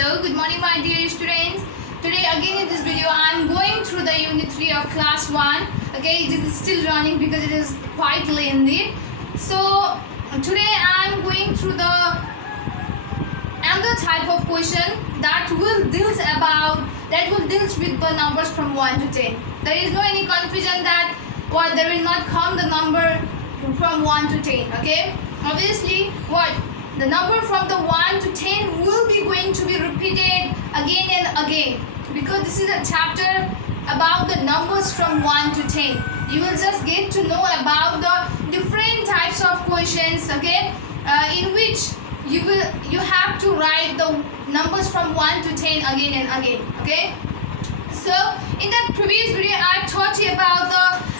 Hello, good morning my dear students. Today again in this video I am going through the unit 3 of class 1. Okay, it is still running because it is quite lengthy. So today I am going through the another type of question that will deals with the numbers from 1 to 10. There is no any confusion that there will not come the number from 1 to 10. Okay, obviously the number from the 1 to 10 will be going to be repeated again and again, because this is a chapter about the numbers from 1 to 10. You will just get to know about the different types of questions, okay, in which you have to write the numbers from 1 to 10 again and again. Okay, so in the previous video I taught you about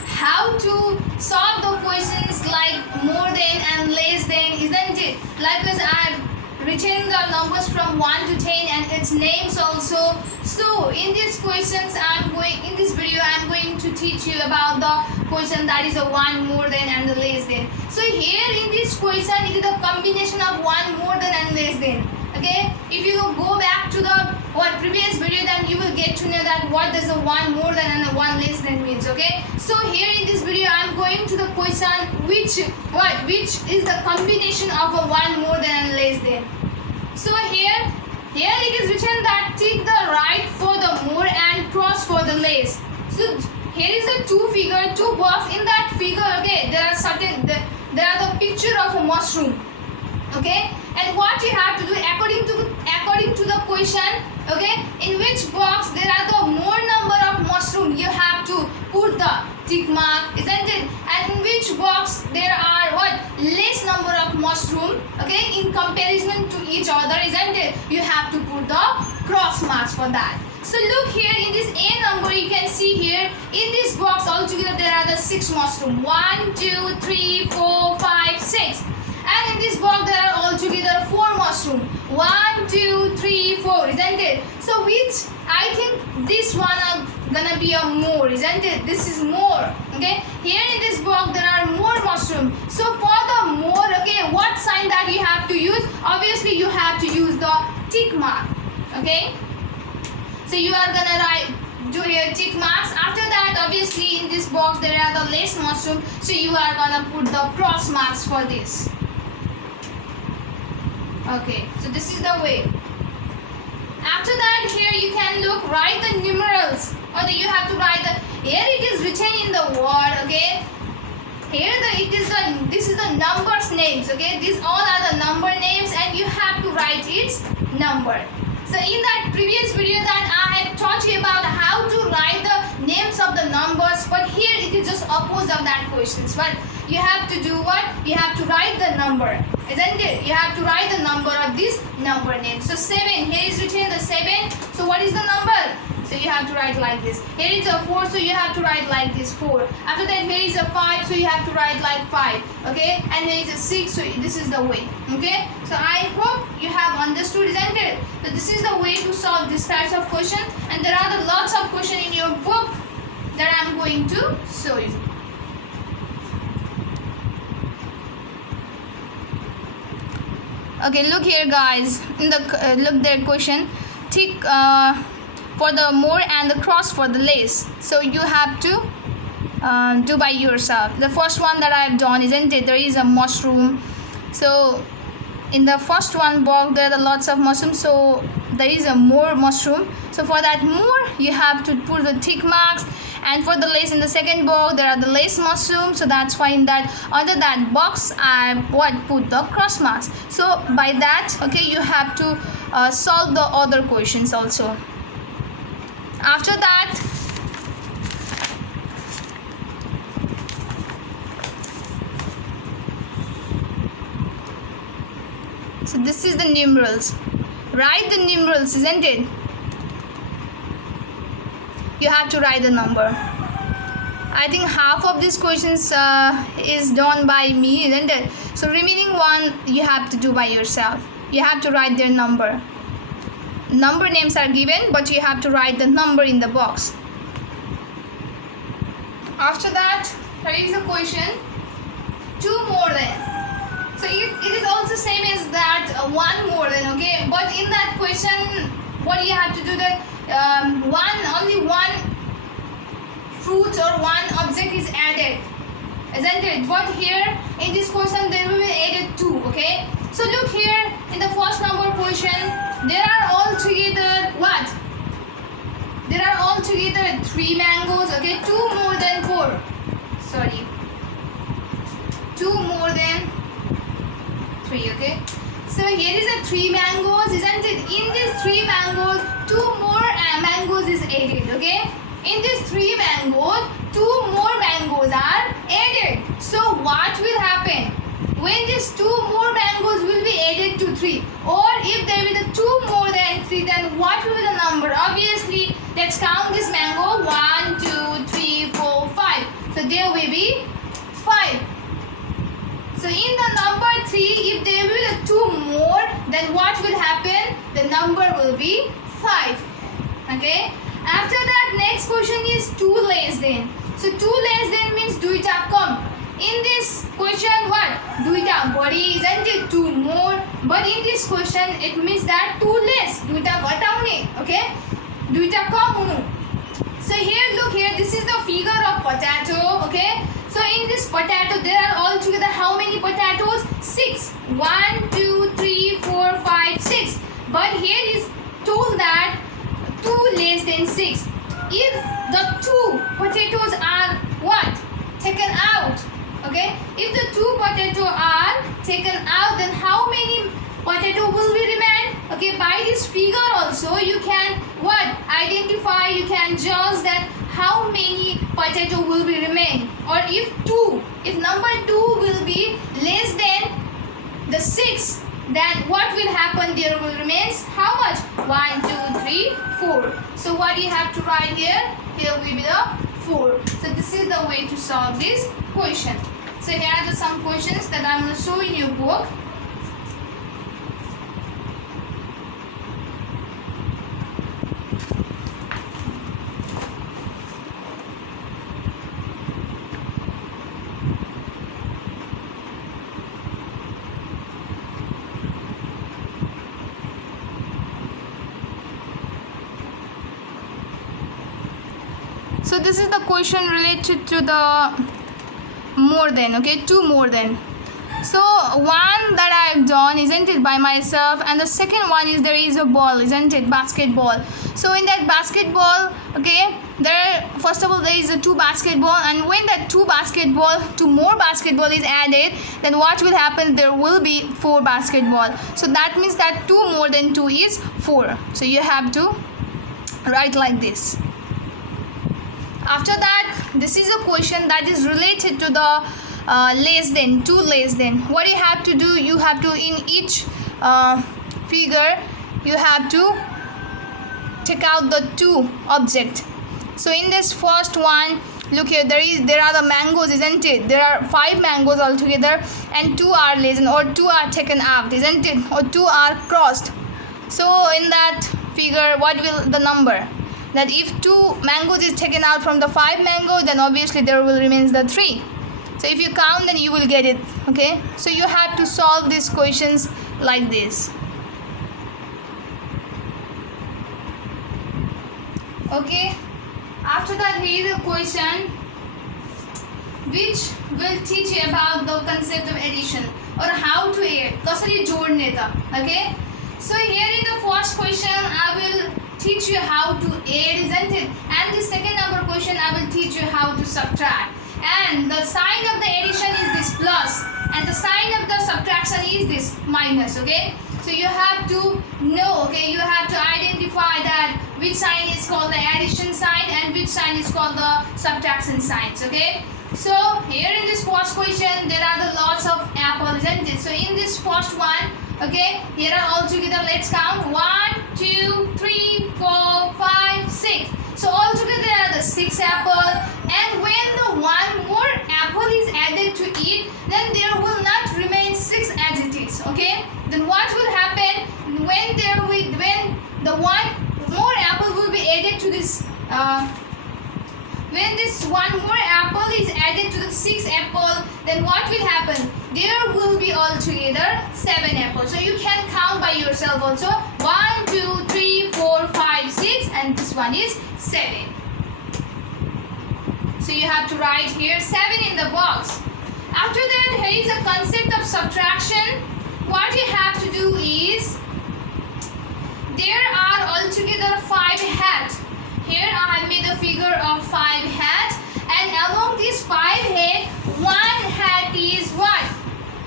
how to solve the questions like more than and less than, isn't it? Likewise, I have written the numbers from 1 to 10 and its names also. So in these questions, in this video I am going to teach you about the question that is a 1 more than and the less than. So here in this question, it is a combination of 1 more than and less than. Okay, if you go back to the previous video, then you will get to know that what does a 1 more than and a 1 less than means. Okay, so here in this video I am going to the question which is the combination of a 1 more than and less than. So here it is written that tick the right for the more and cross for the less. So here is a two box. In that figure, okay, there are the picture of a mushroom. Okay, and what you have to do according to the question, okay, in which box there are the more number of mushroom, you have to put the tick mark, isn't it? And in which box there are less number of mushroom, okay, in comparison to each other, isn't it? You have to put the cross marks for that. So look here in this A number, you can see here in this box altogether there are the 6 mushroom. 1, 2, 3, 4, 5, 6. And in this box there are altogether 4 mushroom. 1, 2, 3, 4, isn't it? So which I think this one are gonna be a more, isn't it? This is more. Okay. Here in this box there are more mushroom. So for the more, okay, what sign that you have to use? Obviously you have to use the tick mark. Okay. So you are gonna do your tick marks. After that, obviously in this box there are the less mushroom. So you are gonna put the cross marks for this. Okay, so this is the way. After that, here you can write the numerals, or you have to write here it is written in the word, okay. Here this is the numbers names, okay. These all are the number names and you have to write its number. So in that previous video that I had taught you about how to write the names of the numbers, but here it is just opposite of that questions. But you have to do what? You have to write the number, isn't it? You have to write the number of this number name. So 7, here is written the 7. So what is the number? So you have to write like this. Here is a 4, so you have to write like this 4. After that, here is a 5, so you have to write like 5. Okay, and here is a 6, so this is the way. Okay, so I hope you have understood, isn't it? So this is the way to solve this types of question, and there are lots of question in your book that I am going to show you. Okay, look here guys, in the look there question, tick for the more and the cross for the less. So you have to do by yourself. The first one that I have done, isn't it? There is a mushroom. So in the first one box there are lots of mushrooms, so there is a more mushroom. So for that more you have to put the tick marks. And for the less in the second box there are the less mushrooms, so that's why in that under that box I put the cross marks. So by that, okay, you have to solve the other questions also. After that, so this is the numerals. Write the numerals, isn't it? You have to write the number. I think half of these questions is done by me, isn't it? So remaining one you have to do by yourself. You have to write their number. Number names are given, but you have to write the number in the box. After that, there is a question 2 more than. So it is also same as that one more than, okay, but in that question, what you have to do that only one fruit or one object is added, isn't it? But here in this question there will be added 2. Okay, so look here in the first number question, there are altogether what? There are altogether 3 mangoes. Okay, 2 more than 4. Sorry, 2 more than 3. Okay, so here is a 3 mangoes, isn't it? In these 3 mangoes, 2 more mangoes is added. Okay, in these 3 mangoes, 2 more mangoes are added. So what will happen when these 2 more mangoes will be added to 3, or if there will be 2 more than 3, then what will be the number? Obviously, let's count this mango. 1, 2, 3, 4, 5. So there will be 5. So in the number 3, if there will be 2 more, then what will happen? The number will be 5. Okay. After that, next question is 2 less than. So 2 less than means duita come. In this question, what? Duita body, isn't it? 2 more. But in this question, it means that 2 less. Duita ghataune. Okay. Duita come. So here, look here. This is the figure of potato. Okay. So in this potato, there are altogether how many potatoes? 6. 1, 2, 3, 4, 5, 6. But here is told that 2 less than 6. If the 2 potatoes are what? Taken out. Okay. If the 2 potatoes are taken out, then how many potato will be remain? Okay. By this figure also, you can what? Identify. You can judge that how many potato will be remain. Or if number 2 will be less than the 6, then what will happen? There will remains how much? 1, 2, 3, 4. So what you have to write here? Here will be the 4. So this is the way to solve this question. So here are some questions that I am going to show in your book. So this is the question related to the more than. Okay, 2 more than. So one that I've done, isn't it, by myself, and the second one is there is a ball, isn't it, basketball. So in that basketball, okay, there first of all there is a 2 basketball, and when that 2 more basketball is added, then what will happen? There will be 4 basketball. So that means that 2 more than 2 is 4. So you have to write like this. After that, this is a question that is related to the less than, 2 less than. What you have to do, you have to, in each figure, you have to take out the 2 object. So in this first one, look here, there are the mangoes, isn't it? There are 5 mangoes altogether, and 2 are less than, or 2 are taken out, isn't it? Or 2 are crossed. So in that figure, what will the number? That if 2 mangoes is taken out from the 5 mango, then obviously there will remains the 3. So if you count, then you will get it. Okay, so you have to solve these questions like this. Okay, after that, here is a question which will teach you about the concept of addition, or how to add. Kasari jodne ta. Okay, so here in the first question, I will teach you how to add, isn't it? And the second number question, I will teach you how to subtract. And the sign of the addition is this plus, and the sign of the subtraction is this minus. Okay, so you have to know, okay, you have to identify that which sign is called the addition sign and which sign is called the subtraction signs. Okay, so here in this first question, there are the lots of apples, isn't it? So in this first one, okay, here are all together, let's count, 1, 2, 3, 4, 5, 6. So all together there are the 6 apples, and when the 1 more apple is added to it, then there will not remain 6 as it is. Okay, then what will happen when the 1 more apple will be added to this when this 1 more apple is added to the 6 apple, then what will happen? There will be altogether 7 apples. So you can count by yourself also. 1, one is 7. So you have to write here 7 in the box. After that, here is a concept of subtraction. What you have to do is, there are altogether 5 hats. Here I have made a figure of 5 hats, and among these 5 hats, 1 hat is what?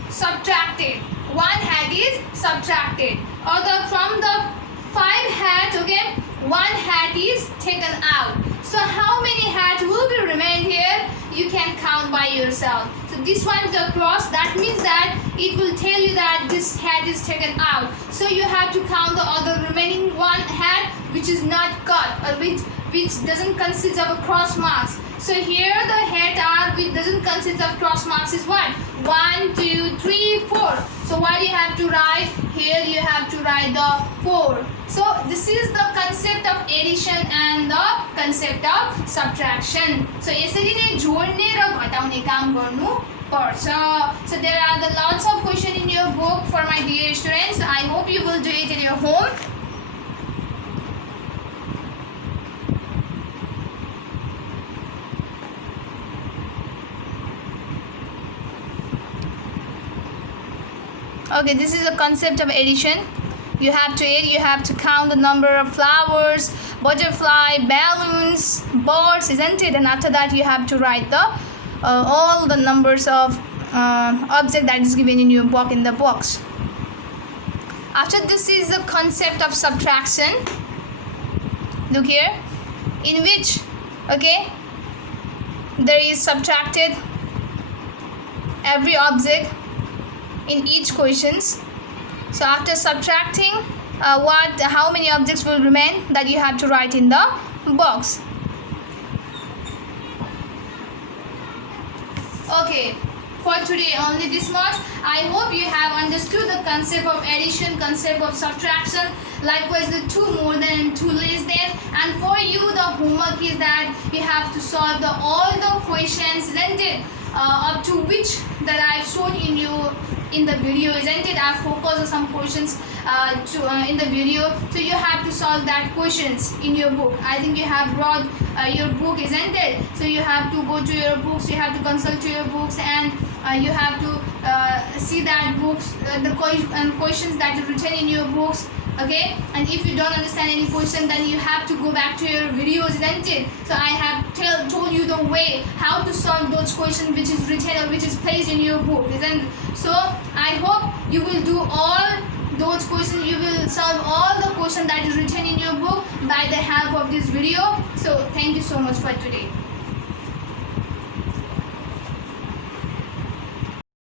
Subtracted. 1 hat is subtracted. Or from the 5 hats, okay, 1 hat is taken out. So how many hats will be remain here? You can count by yourself. So this one is a cross. That means that it will tell you that this hat is taken out. So you have to count the other remaining 1 hat which is not cut, or which doesn't consist of a cross marks. So here the hat are which doesn't consist of cross marks is what? 1, 2, 3, 4. So what you have to write? Here you have to write the 4. So this is the concept of addition and the concept of subtraction. So यसरी नै जोड्ने र घटाउने काम गर्नु पर्छ. So there are the lots of questions in your book for my dear students. I hope you will do it in your home. Okay, this is the concept of addition. You have to add, you have to count the number of flowers, butterfly, balloons, birds, isn't it? And after that you have to write the all the numbers of object that is given in your book in the box. After this is the concept of subtraction. Look here, in which, okay, there is subtracted every object in each questions. So after subtracting, how many objects will remain, that you have to write in the box. Okay, for today only this much. I hope you have understood the concept of addition, concept of subtraction, likewise the 2 more than and 2 less than. And for you the homework is that you have to solve all the questions, isn't it, up to which that I've shown in the video, isn't it? I've focused on some questions in the video. So you have to solve that questions in your book. I think you have brought your book, isn't it? So you have to go to your books, you have to consult to your books, and you have to see that books, the questions that are written in your books. Okay, and if you don't understand any question, then you have to go back to your videos, isn't it? So I have told you the way how to solve those questions which is written or which is placed in your book, isn't it? So I hope you will do all those questions, you will solve all the questions that is written in your book by the help of this video. So thank you so much for today.